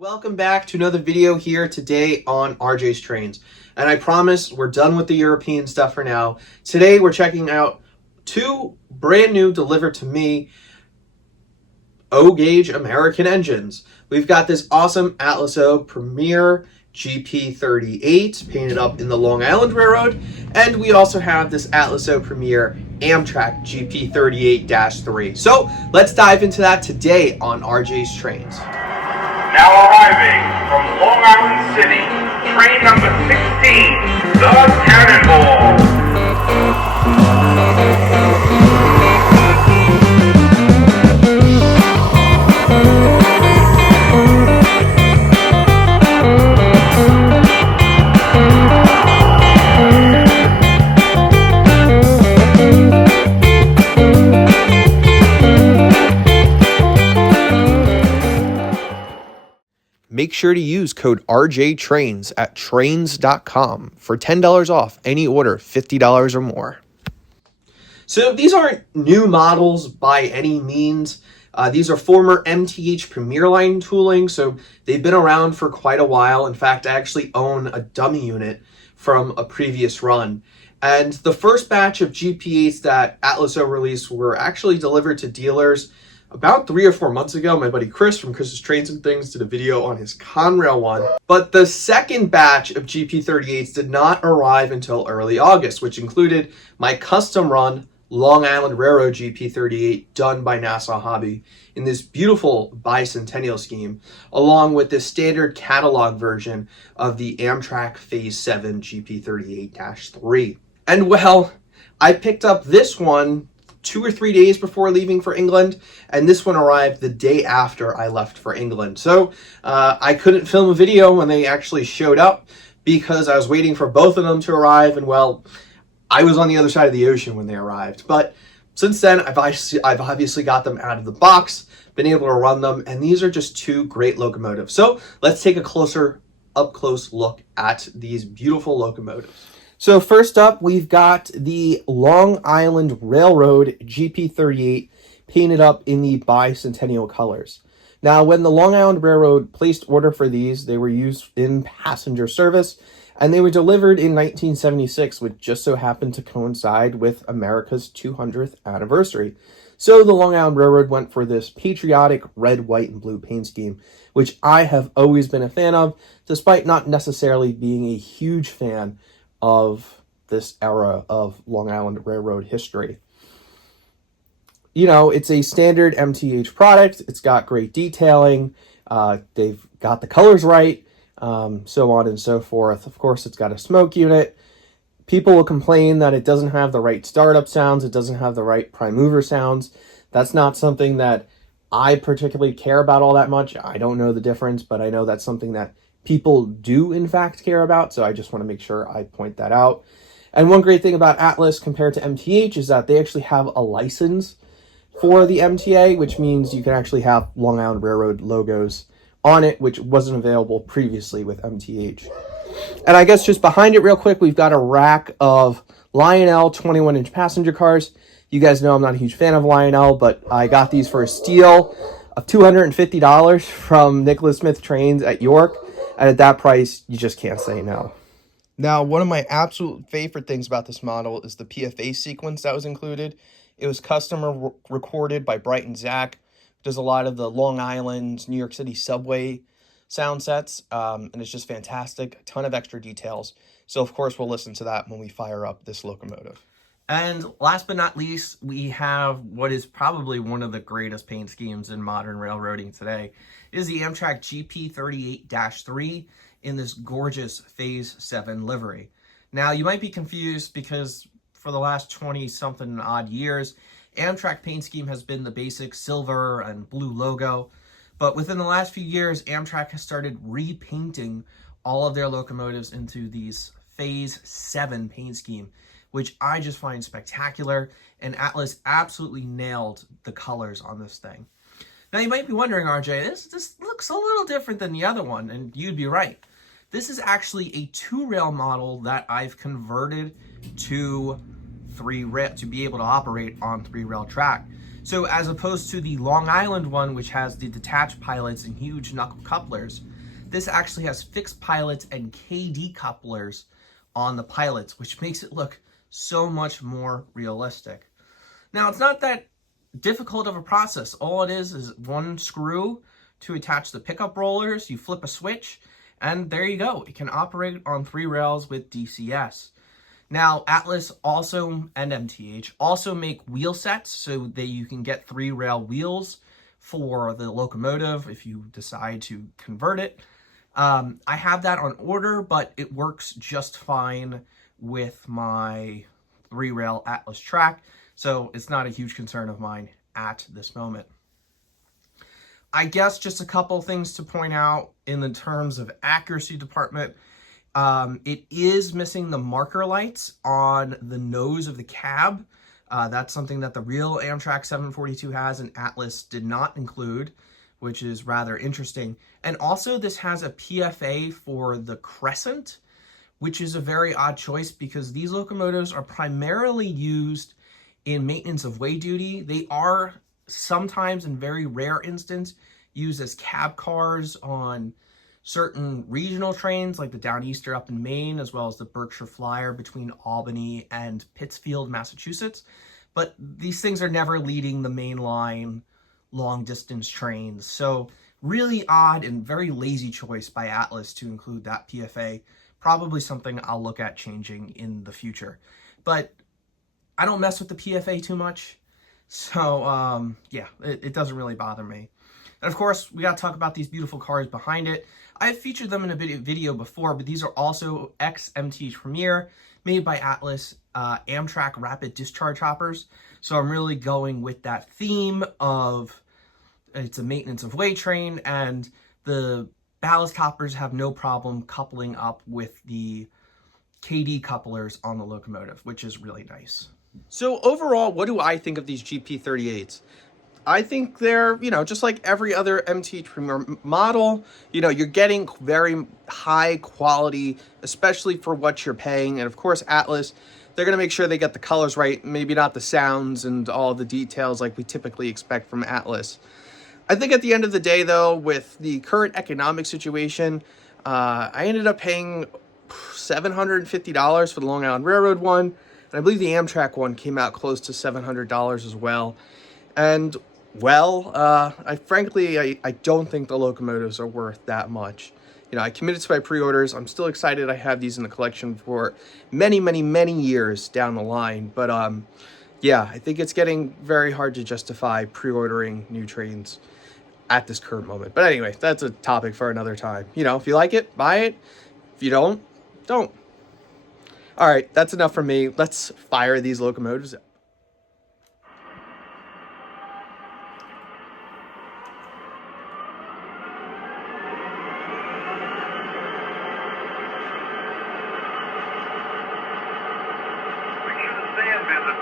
Welcome back to another video here today on RJ's Trains. And I promise we're done with the European stuff for now. Today we're checking out two brand new delivered to me O-gauge American engines. We've got this awesome Atlas O Premier GP38 painted up in the Long Island Railroad, and we also have this Atlas O Premier Amtrak GP38-3. So let's dive into that today on RJ's Trains. Now arriving from Long Island City, train number 16, the Cannonball. Make sure to use code RJTRAINS at trains.com for $10 off any order $50 or more. So these aren't new models by any means. These are former MTH Premier Line tooling, so they've been around for quite a while. In fact, I actually own a dummy unit from a previous run. And the first batch of GP8s that Atlas O released were actually delivered to dealers about 3 or 4 months ago. My buddy Chris from Chris's Trains and Things did a video on his Conrail one. But the second batch of GP38s did not arrive until early August, which included my custom run Long Island Railroad GP38 done by Nassau Hobby in this beautiful bicentennial scheme, along with the standard catalog version of the Amtrak Phase VII GP38-3. And well, I picked up this one 2 or 3 days before leaving for England, and this one arrived the day after I left for England. So I couldn't film a video when they actually showed up because I was waiting for both of them to arrive, and well, I was on the other side of the ocean when they arrived. But since then, I've obviously got them out of the box, been able to run them, and these are just two great locomotives. So let's take a up-close look at these beautiful locomotives. So first up, we've got the Long Island Railroad GP38 painted up in the bicentennial colors. Now, when the Long Island Railroad placed order for these, they were used in passenger service, and they were delivered in 1976, which just so happened to coincide with America's 200th anniversary. So the Long Island Railroad went for this patriotic red, white, and blue paint scheme, which I have always been a fan of, despite not necessarily being a huge fan of this era of Long Island Railroad history. You know, it's a standard MTH product. It's got great detailing. They've got the colors right, so on and so forth. Of course, it's got a smoke unit. People will complain that it doesn't have the right startup sounds. It doesn't have the right prime mover sounds. That's not something that I particularly care about all that much. I don't know the difference, but I know that's something that people do in fact care about, so I just want to make sure I point that out. And one great thing about Atlas compared to MTH is that they actually have a license for the MTA, which means you can actually have Long Island Railroad logos on it, which wasn't available previously with MTH. And I guess just behind it real quick, we've got a rack of Lionel 21-inch passenger cars. You guys know I'm not a huge fan of Lionel, but I got these for a steal of $250 from Nicholas Smith Trains at York. And at that price, you just can't say no. Now, one of my absolute favorite things about this model is the PFA sequence that was included. It was custom recorded by Brighton Zach. Does a lot of the Long Island, New York City subway sound sets, and it's just fantastic. A ton of extra details. So, of course, we'll listen to that when we fire up this locomotive. And last but not least, we have what is probably one of the greatest paint schemes in modern railroading today. It is the Amtrak GP38-3 in this gorgeous Phase VII livery. Now, you might be confused because for the last 20-something odd years, Amtrak paint scheme has been the basic silver and blue logo. But within the last few years, Amtrak has started repainting all of their locomotives into these Phase VII paint scheme, which I just find spectacular, and Atlas absolutely nailed the colors on this thing. Now, you might be wondering, RJ, this looks a little different than the other one, and you'd be right. This is actually a 2-rail model that I've converted to 3-rail, to be able to operate on 3-rail track. So as opposed to the Long Island one, which has the detached pilots and huge knuckle couplers, this actually has fixed pilots and KD couplers on the pilots, which makes it look so much more realistic. Now, it's not that difficult of a process. All it is one screw to attach the pickup rollers. You flip a switch, and there you go. It can operate on 3 rails with DCS. Now, Atlas also and MTH also make wheel sets so that you can get 3 rail wheels for the locomotive if you decide to convert it. I have that on order, but it works just fine with my 3 rail Atlas track, so it's not a huge concern of mine at this moment. I guess just a couple things to point out in the terms of accuracy department. It is missing the marker lights on the nose of the cab. That's something that the real Amtrak 742 has and Atlas did not include, which is rather interesting. And also this has a PFA for the crescent, which is a very odd choice because these locomotives are primarily used in maintenance of way duty. They are sometimes, in very rare instance, used as cab cars on certain regional trains like the Downeaster up in Maine, as well as the Berkshire Flyer between Albany and Pittsfield, Massachusetts. But these things are never leading the main line long distance trains. So really odd and very lazy choice by Atlas to include that PFA. Probably something I'll look at changing in the future. But I don't mess with the PFA too much. So yeah, it doesn't really bother me. And of course, we got to talk about these beautiful cars behind it. I've featured them in a video before, but these are also ex-MTH Premier, made by Atlas, Amtrak rapid discharge hoppers. So I'm really going with that theme of it's a maintenance of way train, and the ballast hoppers have no problem coupling up with the KD couplers on the locomotive, which is really nice. So overall, what do I think of these GP38s? I think they're, just like every other MTH Premier model, you're getting very high quality, especially for what you're paying. And of course, Atlas, they're going to make sure they get the colors right, maybe not the sounds and all the details like we typically expect from Atlas. I think at the end of the day, though, with the current economic situation, I ended up paying $750 for the Long Island Railroad one. And I believe the Amtrak one came out close to $700 as well. And well, I don't think the locomotives are worth that much. I committed to my pre-orders. I'm still excited I have these in the collection for many, many, many years down the line. But yeah, I think it's getting very hard to justify pre-ordering new trains at this current moment. But anyway, that's a topic for another time. If you like it, buy it. If you don't. All right, that's enough for me. Let's fire these locomotives up.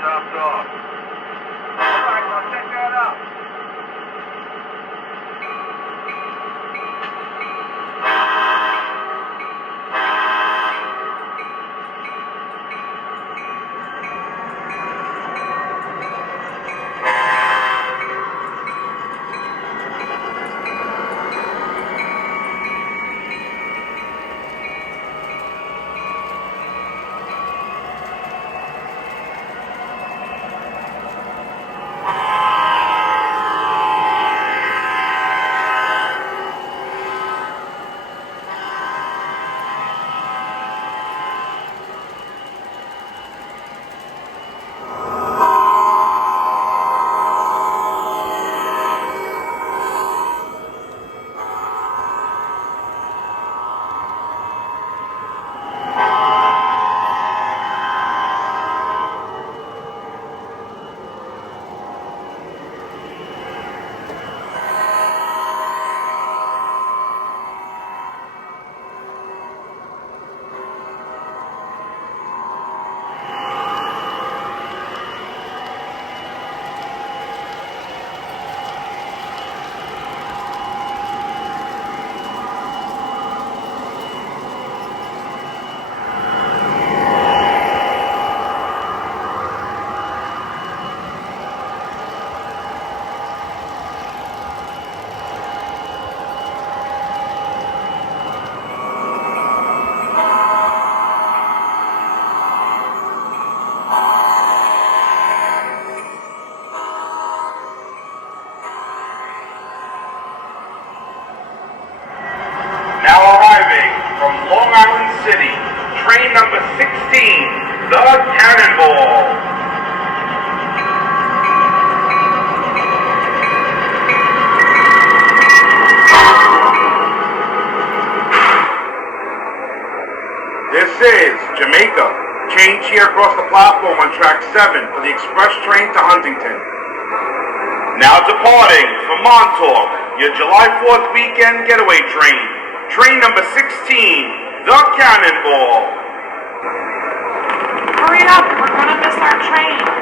Topped off. All right, I'll check that out. Long Island City, train number 16, the Cannonball. This is Jamaica. Change here across the platform on track 7 for the express train to Huntington. Now departing for Montauk, your July 4th weekend getaway train. Train number 16, the Cannonball. Hurry up, we're gonna miss our train.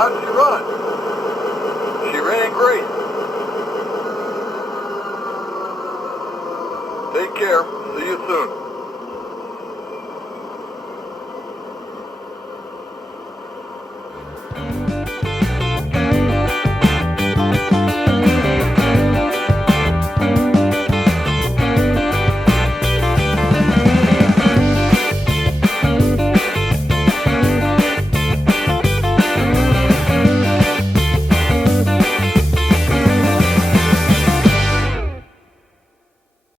How'd she run? She ran great. Take care. See you soon.